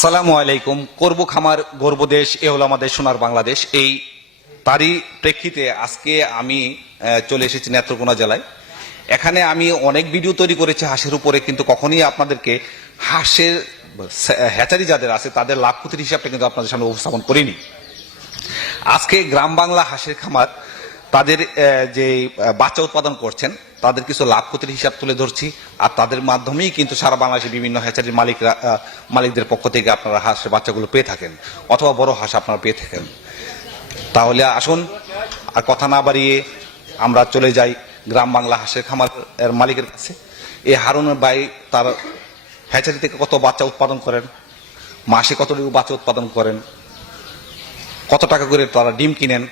আসসালামু আলাইকুম। করব খামার গর্ব দেশ, এ হলো আমাদের সোনার বাংলাদেশ। এই তারই প্রেক্ষিতে আজকে আমি চলে এসেছি নেত্রকোনা জেলায়। এখানে আমি অনেক ভিডিও তৈরি করেছি হাঁসের উপরে, কিন্তু কখনই আপনাদেরকে হাঁসের হ্যাচারি যাদের আছে তাদের লাভ ক্ষতির হিসাবটা কিন্তু আপনাদের সামনে উপস্থাপন করিনি। আজকে গ্রাম বাংলা হাঁসের খামার তাদের যে বাচ্চা উৎপাদন করছেন তাদের কিছু লাভ ক্ষতির হিসাব তুলে ধরছি, আর তাদের মাধ্যমেই কিন্তু সারা বাংলাদেশে বিভিন্ন হ্যাচারির মালিকদের পক্ষ থেকে আপনারা হাঁসের বাচ্চাগুলো পেয়ে থাকেন, অথবা বড় হাঁস আপনারা পেয়ে থাকেন। তাহলে আসুন আর কথা না বাড়িয়ে আমরা চলে যাই গ্রাম বাংলা হাঁসের খামারের মালিকের কাছে। এই হারুনের ভাই তার হ্যাচারি থেকে কত বাচ্চা উৎপাদন করেন, মাসে কতটুকু বাচ্চা উৎপাদন করেন, কত টাকা করে তারা ডিম কিনেন,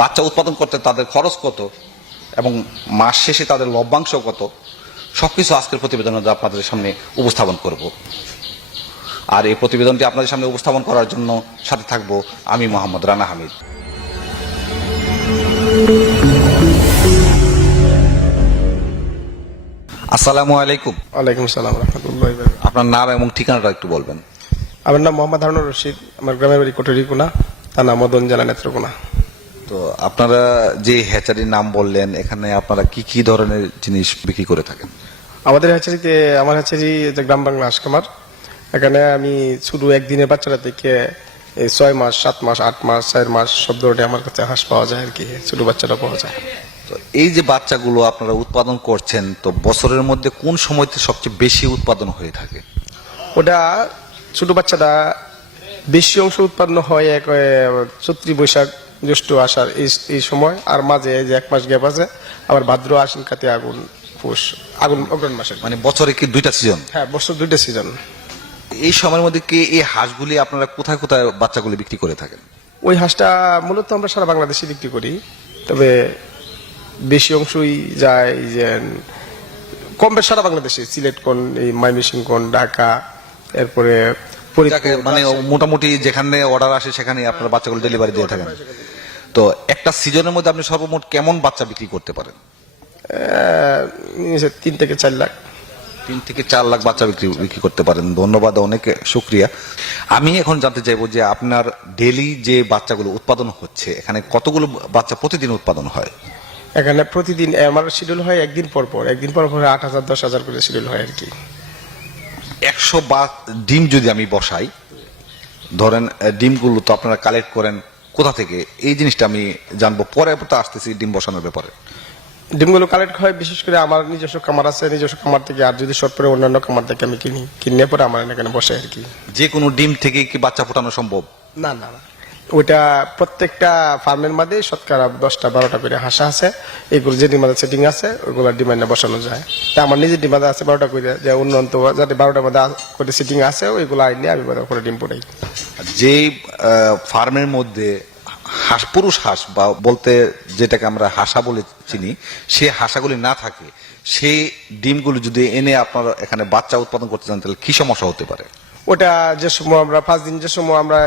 বাচ্চা উৎপাদন করতে তাদের খরচ কত, এবং মাস শেষে তাদের লভ্যাংশ কত, সবকিছু আজকের প্রতিবেদনে আপনাদের সামনে উপস্থাপন করব। আর এই প্রতিবেদনটি আপনাদের সামনে উপস্থাপন করার জন্য সাথে থাকবো আমি মোহাম্মদ রানা হামিদ। আসসালামু আলাইকুম। ওয়ালাইকুম আসসালাম রাহমাতুল্লাহি ওয়া বারাকাতুহু। আপনার নাম এবং ঠিকানাটা একটু বলবেন। আমার নাম মোহাম্মদ হারুনুর রশিদ, আমার গ্রামের বাড়ি কোটরিকোনা, থানা মদন, জেলা নেত্রকোনা। তো আপনারা যে হ্যাচারির নাম বললেন, এখানে আপনারা কি কি ধরনের জিনিস বিক্রি করে থাকেন? আমাদের হ্যাচারিতে, আমার হ্যাচারি যে গ্রাম বাংলা হাঁস খামার, এখানে আমি শুধু একদিনের বাচ্চারা থেকে 6 মাস, 7 মাস, 8 মাস, 4 মাস সব ধরনের আমার কাছে হাঁস পাওয়া যায় আর কি, ছোট বাচ্চাটা পাওয়া যায়। তো এই যে বাচ্চাগুলো আপনারা উৎপাদন করছেন, তো বছরের মধ্যে কোন সময়তে সবচেয়ে বেশি উৎপাদন হয়ে থাকে? ওটা ছোট বাচ্চাটা বেশি অংশ উৎপাদন হয় চৈত্র, বৈশাখ, জ্যৈষ্ঠ, আষাঢ় এই সময়, আর মাঝে যে 1 মাস গ্যাপ আছে, আবার ভাদ্র, আশ্বিন, কার্তিক, আগুন, পৌষ, অগ্রহণ মাসে। মানে বছরে কি 2টা সিজন? হ্যাঁ, বছর 2টা সিজন। এই সময়ের মধ্যে কি এই হাঁসগুলি আপনারা কোথায় কোথায় বাচ্চাগুলি বিক্রি করে থাকেন? ওই হাঁসটা মূলত আমরা সারা বাংলাদেশে বিক্রি করি, তবে বেশি অংশই যায় যে কম বেশ সারা বাংলাদেশে, সিলেট কোন, এই ময়মনসিংহ কোন, ঢাকা, এরপরে মানে মোটামুটি যেখানে অর্ডার আসে সেখানে আপনারা বাচ্চাগুলো ডেলিভারি দিয়ে থাকেন। তো একটা সিজনের মধ্যে আপনি সর্বমোট কেমন বাচ্চা বিক্রি করতে পারেন? 3 থেকে 4 লাখ। 3 থেকে 4 লাখ বাচ্চা বিক্রি করতে পারেন। ধন্যবাদ, অনেক শুক্রিয়া। আমি এখন জানতে চাইবো যে আপনার ডেইলি যে বাচ্চাগুলো উৎপাদন হচ্ছে, এখানে কতগুলো বাচ্চা প্রতিদিন উৎপাদন হয়? এখানে প্রতিদিন আমার শিডিউল হয় একদিন পর পর 8,000 10,000 করে শিডিউল হয় আর কি। 100 ডিম যদি আমি বসাই, ধরেন ডিমগুলো তো আপনারা কালেক্ট করেন কোথা থেকে, এই জিনিসটা আমি জানবো, পরে তো আসতেছি ডিম বসানোর ব্যাপারে। ডিমগুলো কালেক্ট হয় বিশেষ করে আমার নিজস্ব খামার আছে, নিজস্ব খামার থেকে, আর যদি শর্ট পরে অন্যান্য খামার থেকে আমি কিনে পরে আমার এখানে বসে আর কি। যে কোনো ডিম থেকে কি বাচ্চা ফোটানো সম্ভব? না না না, ওইটা প্রত্যেকটা ফার্মের মধ্যে শতকরা 10-12টা করে হাঁস আছে, এইগুলো যে ডিমান্ড সেটিং আছে ওইগুলো ডিমান্ডে বসানো যায়। তা আমার নিজের ডিমান্ড আছে 12টা করে, যে উন্নত যাতে 12টার মধ্যে করে সেটিং আছে ওইগুলো আইলে আমি করে ডিম পড়াই। যে ফার্মের মধ্যে হাঁস, পুরুষ হাঁস বা বলতে যেটাকে আমরা হাসা বলে চিনি, সে হাঁসাগুলি না থাকে, সেই ডিমগুলো যদি এনে আপনারা এখানে বাচ্চা উৎপাদন করতে চান, তাহলে কি সমস্যা হতে পারে? ওটা যে সময় আমরা 5 দিন, যে সময় আমরা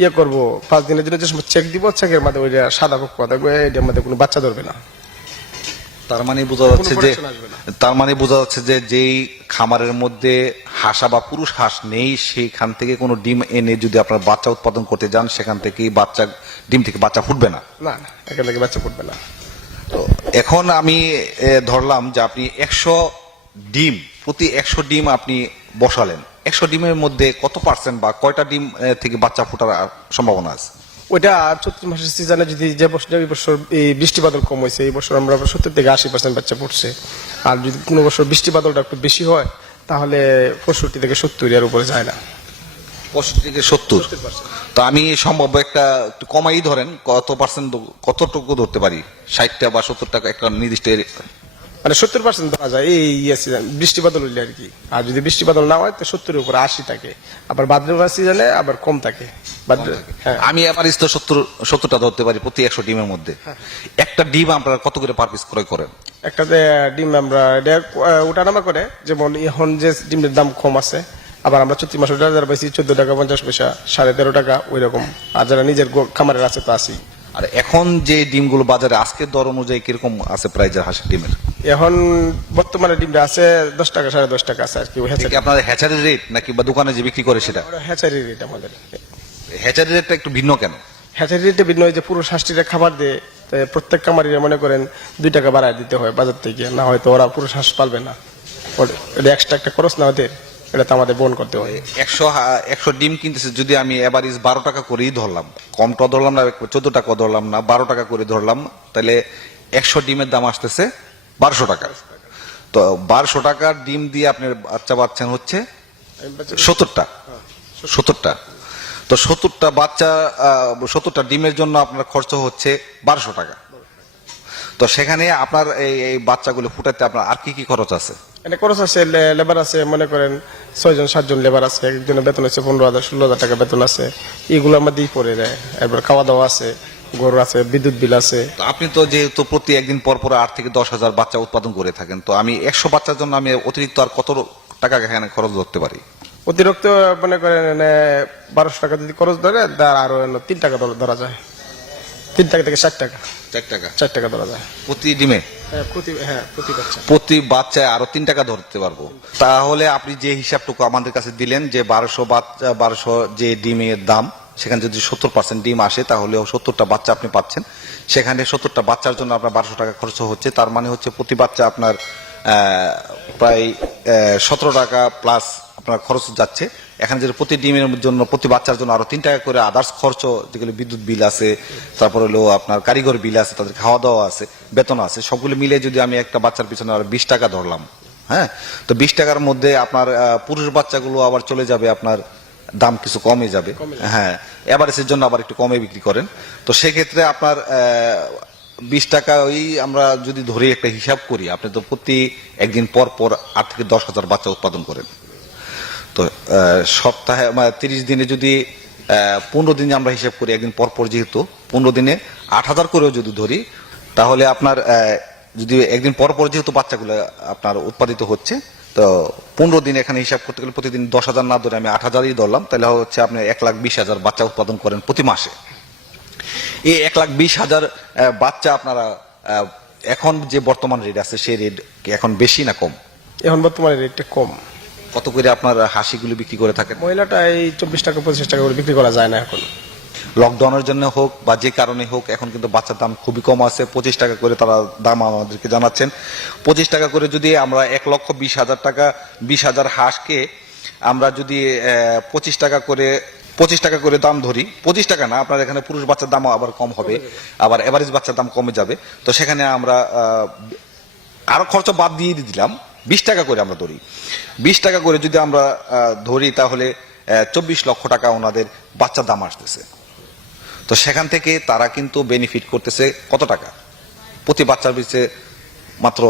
ইয়ে করবো, 5 দিনের জন্য যে সময় চেক দিব, চেকের মধ্যে ওইটা সাদা পোকা থাকবে, এটার মধ্যে কোনো বাচ্চা ধরবে না। তার মানে বোঝা যাচ্ছে যে যেই খামারের মধ্যে হাঁসা বা পুরুষ হাঁস নেই, সেইখান থেকে কোনো ডিম এনে যদি আপনার বাচ্চা উৎপাদন করতে যান, সেখান থেকে ডিম থেকে বাচ্চা ফুটবে না। না না, এখান থেকে বাচ্চা ফুটবে না। তো এখন আমি ধরলাম যে আপনি 100 ডিম, প্রতি 100 ডিম আপনি বসালেন, 100 ডিমের মধ্যে কত % বা কয়টা ডিম থেকে বাচ্চা ফোটার সম্ভাবনা আছে? ওইটা চৈত্র মাসের সিজনে যদি যে বছর, এই বছর এই বৃষ্টি বাদল কম হয়েছে, এই বছর আমরা 70 থেকে 80% বাচ্চা পড়ছে। আর যদি কোনো বছর বৃষ্টি বাদলটা একটু বেশি হয়, তাহলে 65 থেকে 70 এর উপরে যায় না। 65 থেকে 70। তো আমি সম্ভব একটু কমাই ধরেন, কতটুকু ধরতে পারি? 60টা বা 70টা একটা নির্দিষ্ট মানে 70% ধরা যায় এই সিজন বৃষ্টি বাদল হইলে আর কি। আর যদি বৃষ্টি বাদল না হয় তো 70-এর উপরে 80 থাকে। আবার ভাদ্র সিজনে আবার কম থাকে। হ্যাঁ, আমি আমার 70টা ধরতে পারি প্রতি 100 ডিমের মধ্যে। একটা ডিম আপনারা কত করে পার পিস ক্রয় করেন? একটা ডিম আমরা ওটা নামা করে, যেমন এখন যে ডিমের দাম কম আছে, আবার আমরা চৈত্র মাসে 14 টাকা 50 পয়সা, 13.5 টাকা, 13.5 টাকা ওই রকম। আর যারা নিজের খামারের আছে তো আছি। আর এখন যে ডিমগুলো বাজারে আজকের দর অনুযায়ী কিরকম আছে প্রাইস হাঁসের ডিমের? এখন বর্তমানে ডিমটা আছে 10 টাকা 10.5 টাকা আছে আর কি। এটা কি আপনার হ্যাচারির রেট নাকি বা দোকানে যে বিক্রি করে সেটা? হ্যাচারি রেট আমাদের। হ্যাচারির রেটটা একটু ভিন্ন কেন? হ্যাচারি রেটে ভিন্ন, যে পুরো হাঁসটিরা খাবার দিয়ে তো প্রত্যেক কামারিরা মনে করেন 2 টাকা বাড়ায় দিতে হয় বাজার থেকে, না হয়তো ওরা পুরো হাঁস পালবে না। এটা এক্সট্রা একটা খরচ না ওদের, এটা তো আমাদের বহন করতে হয়। 100 ডিম কিনতেছে, যদি আমি এভারেজ 12 টাকা করেই ধরলাম, কমটা ধরলাম না, 14 টাকা ধরলাম না, 12 টাকা করে ধরলাম, তাহলে 100 ডিমের দাম আসতেছে 1200 টাকা। তো 1200 টাকার ডিম দিয়ে আপনি বাচ্চা পাচ্ছেন হচ্ছে 70টা। তো 70টা বাচ্চা, 70টা ডিমের জন্য আপনার খরচ হচ্ছে 1200 টাকা। তো সেখানে আপনার এই বাচ্চাগুলো ফুটাতে আপনার আর কি কি খরচ আছে? এটা খরচ আছে, লেবার আছে, মনে করেন 6-7 লেবার আছে, একজনের বেতন আছে 15,000-16,000 টাকা বেতন আছে, এগুলো আমাদেরই পরে দেয়। এবার খাওয়া দাওয়া আছে, গরু আছে, বিদ্যুৎ বিল আছে। তো আপনি তো যেহেতু প্রতি একদিন পর পর 8 থেকে 10,000 বাচ্চা উৎপাদন করে থাকেন, তো আমি 100 বাচ্চার জন্য আমি অতিরিক্ত আর কত টাকা এখানে খরচ ধরতে পারি? অতিরিক্ত মনে করেন 1200 টাকা যদি খরচ ধরে, তার আরো 3 টাকা ধরা যায়। 3 টাকা থেকে 60 টাকা, 4 টাকা ধরা যায় প্রতি ডিমে। প্রতি বাচ্চা। প্রতি বাচ্চায় আরো 3 টাকা ধরতে পারবো। তাহলে আপনি যে হিসাবটুকু আমাদের কাছে দিলেন যে 1200 যে ডিমের দাম, সেখানে যদি 70% ডিম আসে তাহলে 70টা বাচ্চা আপনি পাচ্ছেন। সেখানে 70টা বাচ্চার জন্য আপনার 1200 টাকা খরচ হচ্ছে, তার মানে হচ্ছে প্রতি বাচ্চা আপনার প্রায় 17 টাকা প্লাস আপনার খরচ যাচ্ছে। এখানে যদি প্রতি ডিমের জন্য, প্রতি বাচ্চার জন্য আরো 3 টাকা করে আদার্স খরচ, যেগুলো বিদ্যুৎ বিল আছে, তারপর হলো আপনার কারিগর বিল আছে, তাদের খাওয়া দাওয়া আছে, বেতন আছে, সবগুলো মিলে যদি আমি একটা বাচ্চার পিছনে আর 20 টাকা ধরলাম, হ্যাঁ, তো 20 টাকার মধ্যে আপনার পুরুষ বাচ্চাগুলো আবার চলে যাবে, আপনার দাম কিছু কমে যাবে। হ্যাঁ, এভারেজের জন্য আবার একটু কমে বিক্রি করেন। তো সেক্ষেত্রে আপনার 20 টাকা, ওই আমরা যদি ধরে একটা হিসাব করি, আপনি তো প্রতি একদিন পর পর 8 থেকে 10,000 বাচ্চা উৎপাদন করেন। তো সপ্তাহে 30 দিনে যদি 15 দিনে আমরা হিসাব করি, একদিন পর পর যেহেতু 15 দিনে 8,000 করেও যদি ধরি, তাহলে আপনার যদি একদিন পর পর যেহেতু বাচ্চাগুলো আপনার উৎপাদিত হচ্ছে, তো 15 দিন এখানে হিসাব করতে গেলে প্রতিদিন 10,000 না ধরে আমি 8,000ই ধরলাম, তাহলে হচ্ছে আপনি 1,20,000 বাচ্চা উৎপাদন করেন প্রতি মাসে। এই 1,20,000 বাচ্চা আপনারা এখন যে বর্তমান রেট আছে, সেই রেট এখন বেশি না কম? এখন বর্তমানে রেটটা কম। কত করে আপনার হাসিগুলো বিক্রি করে থাকেন? মহিলাটা এই 24 টাকা 25 টাকা করে বিক্রি করা যায় না এখন। লকডাউনের জন্য হোক বা যে কারণে হোক, এখন কিন্তু বাচ্চার দাম খুবই কম আছে। 25 টাকা করে তারা দাম আমাদেরকে জানাচ্ছেন। 25 টাকা করে যদি আমরা 1,20,000 টাকা, 20,000 হাঁসকে আমরা যদি 25 টাকা করে দাম ধরি, 25 টাকা না, আপনার এখানে পুরুষ বাচ্চার দামও আবার কম হবে, আবার এভারেজ বাচ্চার দাম কমে যাবে। তো সেখানে আমরা আরো খরচ বাদ দিয়ে দিলাম, 20 টাকা করে আমরা ধরি। 20 টাকা করে যদি আমরা ধরি, তাহলে 24 লক্ষ টাকা ওনাদের বাচ্চার দাম আসতেছে। তো সেখান থেকে তারা কিন্তু বেনিফিট করতেছে কত টাকা? প্রতি বাচ্চার পিছনে মাত্র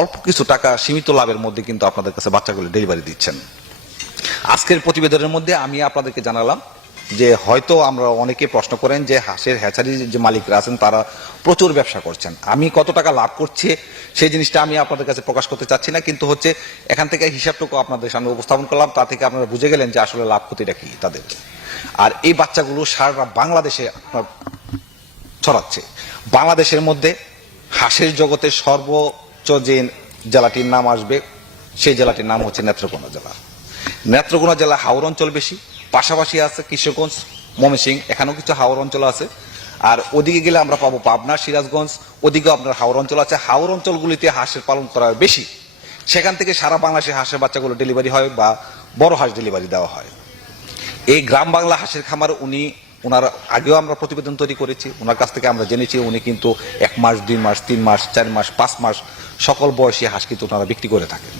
অল্প কিছু টাকা, সীমিত লাভের মধ্যে কিন্তু আপনাদের কাছে বাচ্চাগুলো ডেলিভারি দিচ্ছেন। আজকের প্রতিবেদনের মধ্যে আমি আপনাদেরকে জানালাম যে হয়তো আমরা অনেকে প্রশ্ন করেন যে হাঁসের হ্যাচারির যে মালিকরা আছেন তারা প্রচুর ব্যবসা করছেন, আমি কত টাকা লাভ করছি সেই জিনিসটা আমি আপনাদের কাছে প্রকাশ করতে চাচ্ছি না, কিন্তু হচ্ছে এখান থেকে হিসাবটুকু আপনাদের সামনে উপস্থাপন করলাম, তা থেকে আপনারা বুঝে গেলেন যে আসলে লাভ ক্ষতিটা কি তাদের। আর এই বাচ্চাগুলো সারা বাংলাদেশে আপনার ছড়াচ্ছে। বাংলাদেশের মধ্যে হাঁসের জগতে সর্বোচ্চ যে জেলাটির নাম আসবে, সেই জেলাটির নাম হচ্ছে নেত্রকোনা জেলা। নেত্রকোনা জেলা হাওর অঞ্চল বেশি, পাশাপাশি আছে কিশোরগঞ্জ, ময়মনসিংহ, এখানেও কিছু হাওর অঞ্চল আছে। আর ওদিকে গেলে আমরা পাবো পাবনা, সিরাজগঞ্জ, ওদিকেও আপনার হাওর অঞ্চল আছে। হাওর অঞ্চলগুলিতে হাঁসের পালন করা বেশি, সেখান থেকে সারা বাংলাদেশে হাঁসের বাচ্চাগুলো ডেলিভারি হয় বা বড় হাঁস ডেলিভারি দেওয়া হয়। এই গ্রাম বাংলা হাঁসের খামার ওনার আগেও আমরা প্রতিবেদন তৈরি করেছি, ওনার কাছ থেকে আমরা জেনেছি উনি কিন্তু 1 মাস, 2 মাস, 3 মাস, 4 মাস, 5 মাস সকল বয়সী হাঁস কিন্তু ওনারা বিক্রি করে থাকেন।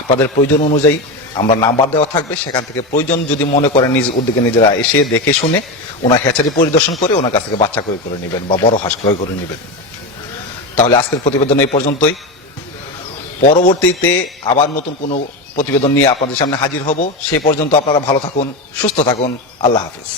আপনাদের প্রয়োজন অনুযায়ী আমরা নাম্বার দেওয়া থাকবে, সেখান থেকে প্রয়োজন যদি মনে করেন নিজ উদ্যোগে নিজেরা এসে দেখে শুনে ওনার হ্যাচারি পরিদর্শন করে ওনার কাছ থেকে বাচ্চা ক্রয় করে নেবেন বা বড় হাঁস ক্রয় করে নেবেন। তাহলে আজকের প্রতিবেদন এই পর্যন্তই। পরবর্তীতে আবার নতুন কোনো প্রতিবেদন নিয়ে আপনাদের সামনে হাজির হব। সেই পর্যন্ত আপনারা ভালো থাকুন, সুস্থ থাকুন। আল্লাহ হাফিজ।